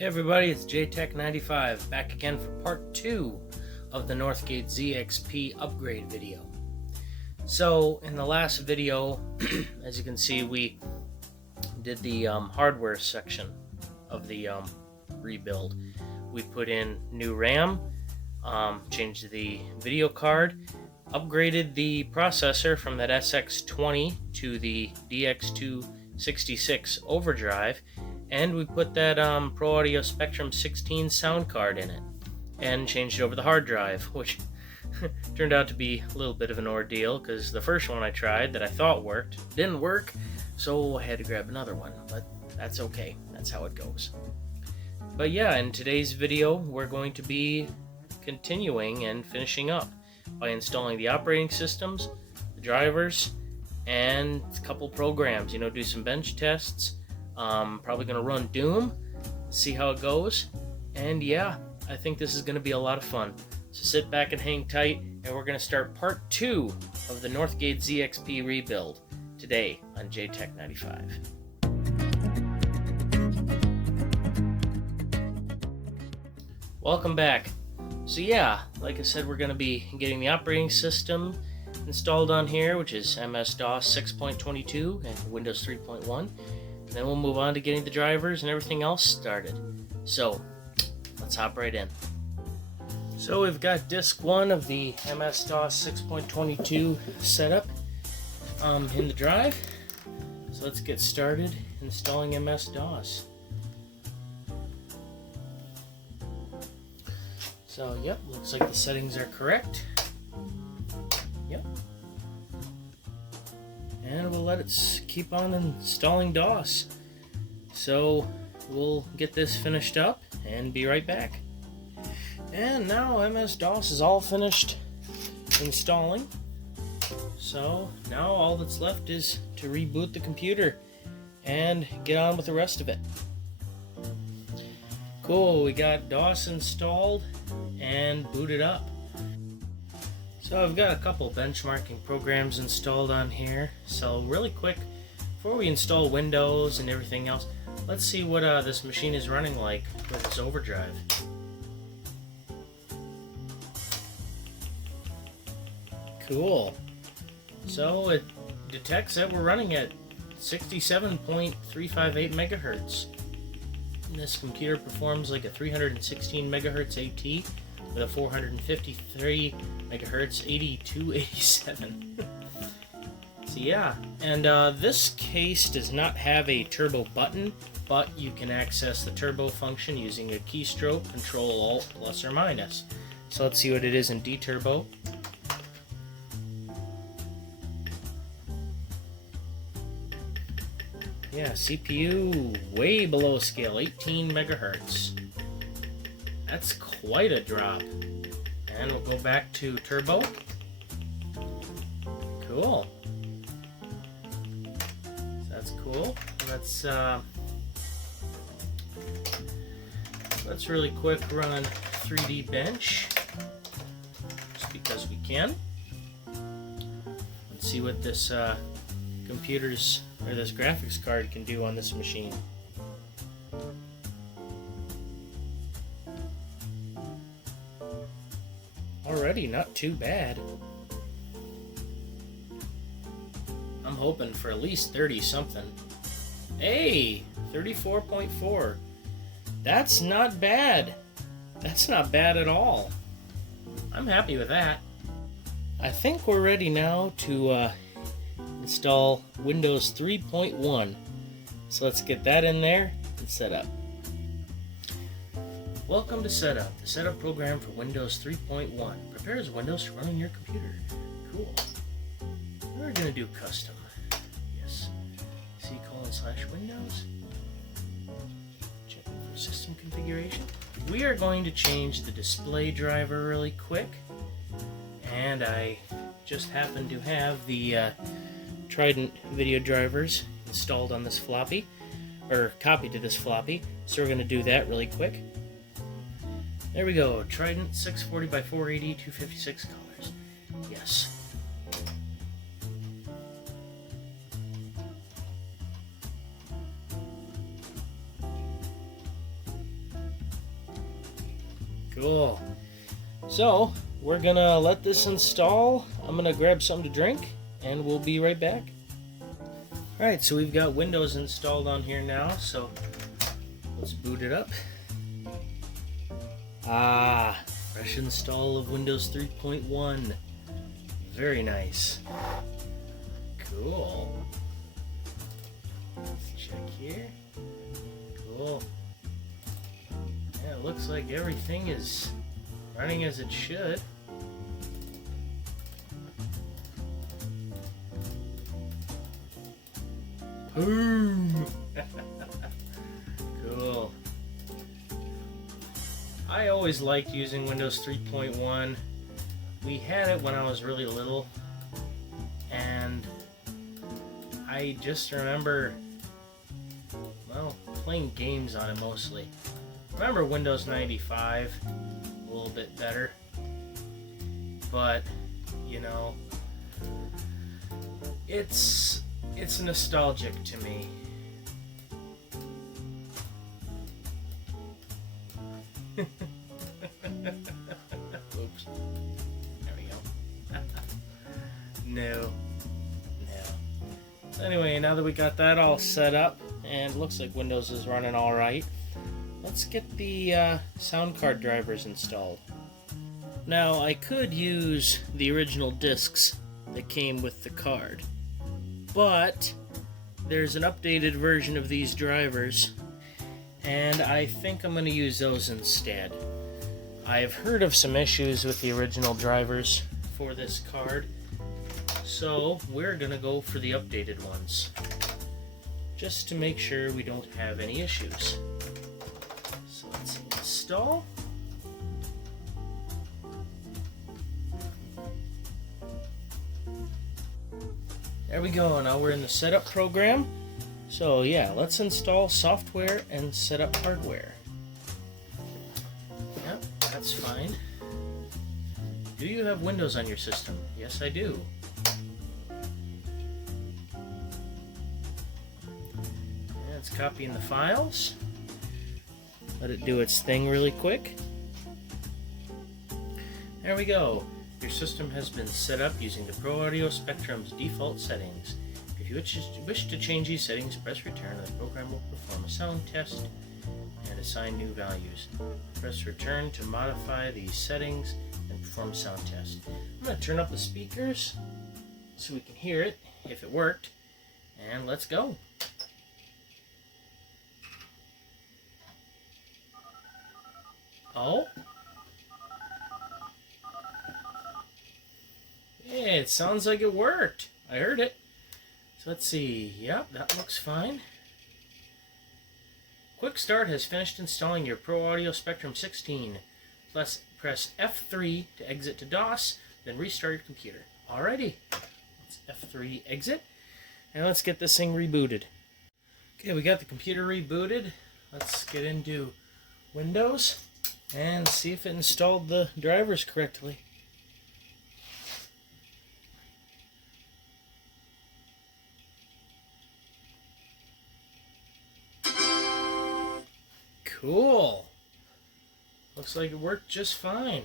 Hey everybody, it's Pt.2 back again for part 2 of the Northgate ZXP upgrade video. So in the last video, as you can see, we did the hardware section of the rebuild. We put in new RAM, changed the video card, upgraded the processor from that SX20 to the DX266 overdrive, and we put that Pro Audio Spectrum 16 sound card in it and changed it over the hard drive, which turned out to be a little bit of an ordeal because the first one I tried that I thought worked didn't work, so I had to grab another one, but that's okay. That's how it goes. But yeah, in today's video we're going to be continuing and finishing up by installing the operating systems, the drivers, and a couple programs, do some bench tests. Probably going to run Doom, see how it goes, and yeah, I think this is going to be a lot of fun. So sit back and hang tight, and we're going to start part 2 of the Northgate ZXP rebuild today on Pt.2. Welcome back. So yeah, like I said, we're going to be getting the operating system installed on here, which is MS-DOS 6.22 and Windows 3.1. Then we'll move on to getting the drivers and everything else started. So let's hop right in. So we've got disk 1 of the MS-DOS 6.22 setup in the drive. So let's get started installing MS-DOS. So yep, looks like the settings are correct. Yep. And we'll let it keep on installing DOS. So we'll get this finished up and be right back. And now MS-DOS is all finished installing. So now all that's left is to reboot the computer and get on with the rest of it. Cool, we got DOS installed and booted up. So I've got a couple benchmarking programs installed on here. So really quick, before we install Windows and everything else, let's see what this machine is running like with its overdrive. Cool. So it detects that we're running at 67.358 megahertz. And this computer performs like a 316 megahertz AT with a 453 megahertz 8287. So yeah, and this case does not have a turbo button, but you can access the turbo function using a keystroke, Control-Alt, plus or minus. So let's see what it is in D-Turbo. Yeah, CPU way below scale, 18 megahertz. That's quite a drop. And we'll go back to turbo. Cool. That's cool. Let's really quick run 3D bench, just because we can. Let's see what this this graphics card can do on this machine. Already not too bad. I'm hoping for at least 30 something. Hey, 34.4. That's not bad. That's not bad at all. I'm happy with that. I think we're ready now to install Windows 3.1. So let's get that in there and set up. Welcome to Setup, the setup program for Windows 3.1. Prepares Windows to run on your computer. Cool. We're going to do custom. Yes. C:/Windows. Checking for system configuration. We are going to change the display driver really quick. And I just happen to have the Trident video drivers installed on this floppy, or copied to this floppy. So we're going to do that really quick. There we go, Trident 640 by 480, 256 colors. Yes. Cool. So, we're gonna let this install. I'm gonna grab something to drink, and we'll be right back. Alright, so we've got Windows installed on here now, so let's boot it up. Fresh install of Windows 3.1. Very nice. Cool. Let's check here. Cool. Yeah, it looks like everything is running as it should. Boom! Cool. I always liked using Windows 3.1. We had it when I was really little, and I just remember, well, playing games on it mostly. I remember Windows 95 a little bit better, but you know, it's nostalgic to me. Oops. There we go. No. So anyway, now that we got that all set up, and looks like Windows is running alright, let's get the sound card drivers installed. Now, I could use the original discs that came with the card, but there's an updated version of these drivers, and I think I'm going to use those instead. I've heard of some issues with the original drivers for this card, so we're going to go for the updated ones, just to make sure we don't have any issues. So let's install. There we go, now we're in the setup program. So yeah, let's install software and set up hardware. Yep, that's fine. Do you have Windows on your system? Yes, I do. Yeah, it's copying the files. Let it do its thing really quick. There we go. Your system has been set up using the Pro Audio Spectrum's default settings. If you wish to change these settings, press return and the program will perform a sound test and assign new values. Press return to modify these settings and perform a sound test. I'm going to turn up the speakers so we can hear it, if it worked, and let's go. Oh? Yeah, it sounds like it worked. I heard it. So let's see. Yep, that looks fine. Quick Start has finished installing your Pro Audio Spectrum 16. Press F3 to exit to DOS, then restart your computer. Alrighty. Let's F3 exit, and let's get this thing rebooted. Okay, we got the computer rebooted. Let's get into Windows and see if it installed the drivers correctly. Cool. Looks like it worked just fine.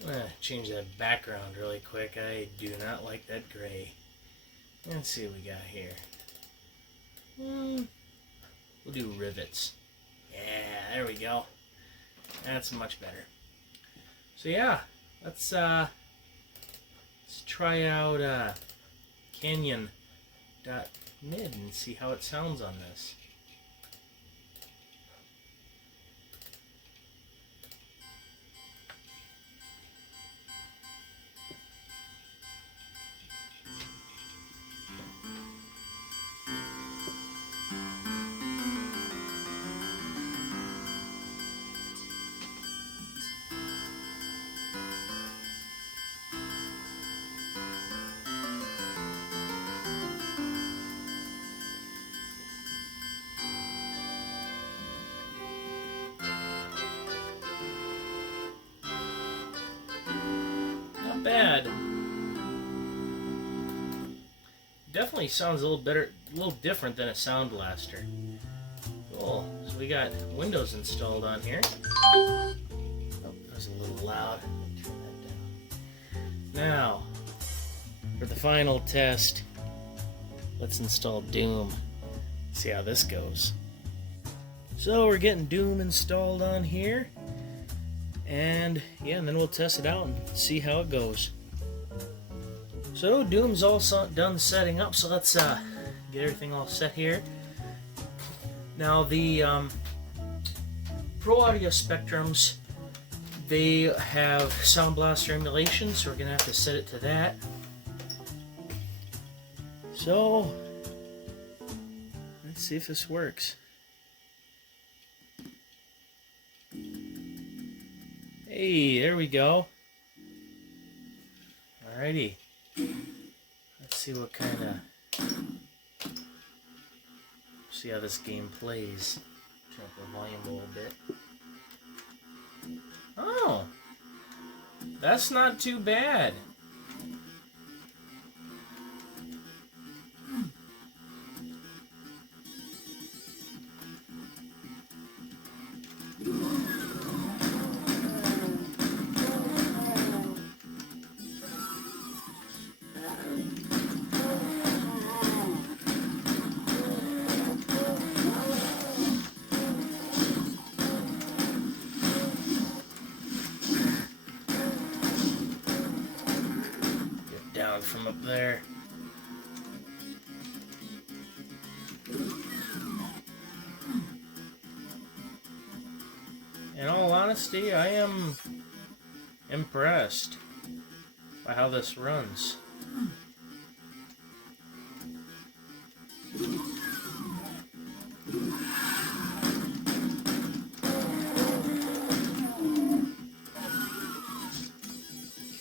I'm going to change that background really quick. I do not like that gray. Let's see what we got here. We'll do rivets. Yeah, there we go. That's much better. So yeah, let's try out Canyon.mid and see how it sounds on this. Bad. Definitely sounds a little better, a little different than a Sound Blaster. Cool. So we got Windows installed on here. was a little loud. Let me turn that down. Now, for the final test, let's install Doom. See how this goes. So we're getting Doom installed on here, and yeah, and then we'll test it out and see how it goes. So Doom's all done setting up, so let's get everything all set here. Now the Pro Audio Spectrums, they have Sound Blaster emulation, so we're gonna have to set it to that. So let's see if this works. Hey, there we go. Alrighty. Let's see what kind of... see how this game plays. Turn up the volume a little bit. Oh! That's not too bad. Down from up there. In all honesty, I am impressed by how this runs.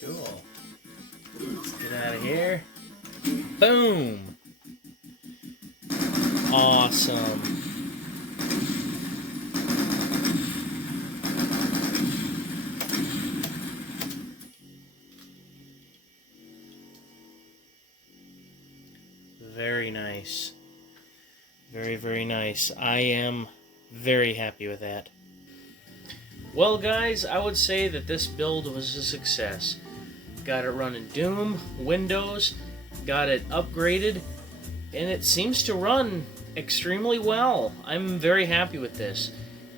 Cool. Let's get out of here. Boom! Awesome. Very nice. Very, very nice. I am very happy with that. Well, guys, I would say that this build was a success. Got it running Doom, Windows, got it upgraded, and it seems to run extremely well. I'm very happy with this.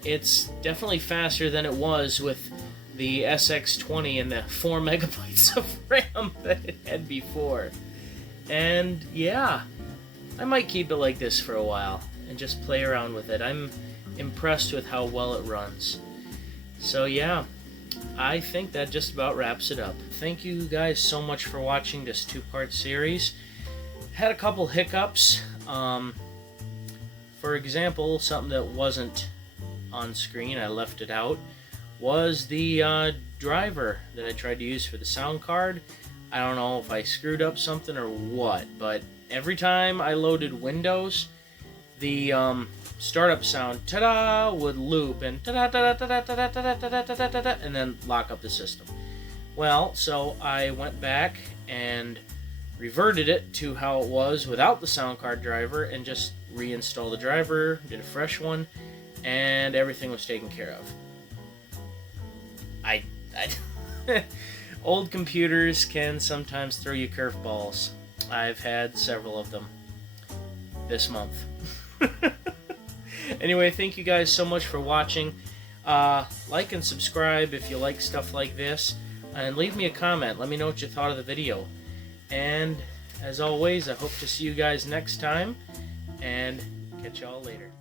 It's definitely faster than it was with the SX20 and the 4 megabytes of RAM that it had before. And yeah, I might keep it like this for a while and just play around with it. I'm impressed with how well it runs. So yeah, I think that just about wraps it up. Thank you guys so much for watching this two-part series. Had a couple hiccups. For example, something that wasn't on screen, I left it out, was the driver that I tried to use for the sound card. I don't know if I screwed up something or what, but every time I loaded Windows, the startup sound, ta-da, would loop and ta-da, ta-da, ta-da, ta-da, ta-da, ta-da, ta-da, ta-da, and then lock up the system. Well, so I went back and reverted it to how it was without the sound card driver and just reinstalled the driver, did a fresh one, and everything was taken care of. Old computers can sometimes throw you curveballs. I've had several of them this month. Anyway, thank you guys so much for watching. Like and subscribe if you like stuff like this, and leave me a comment. Let me know what you thought of the video. And as always, I hope to see you guys next time, and catch y'all later.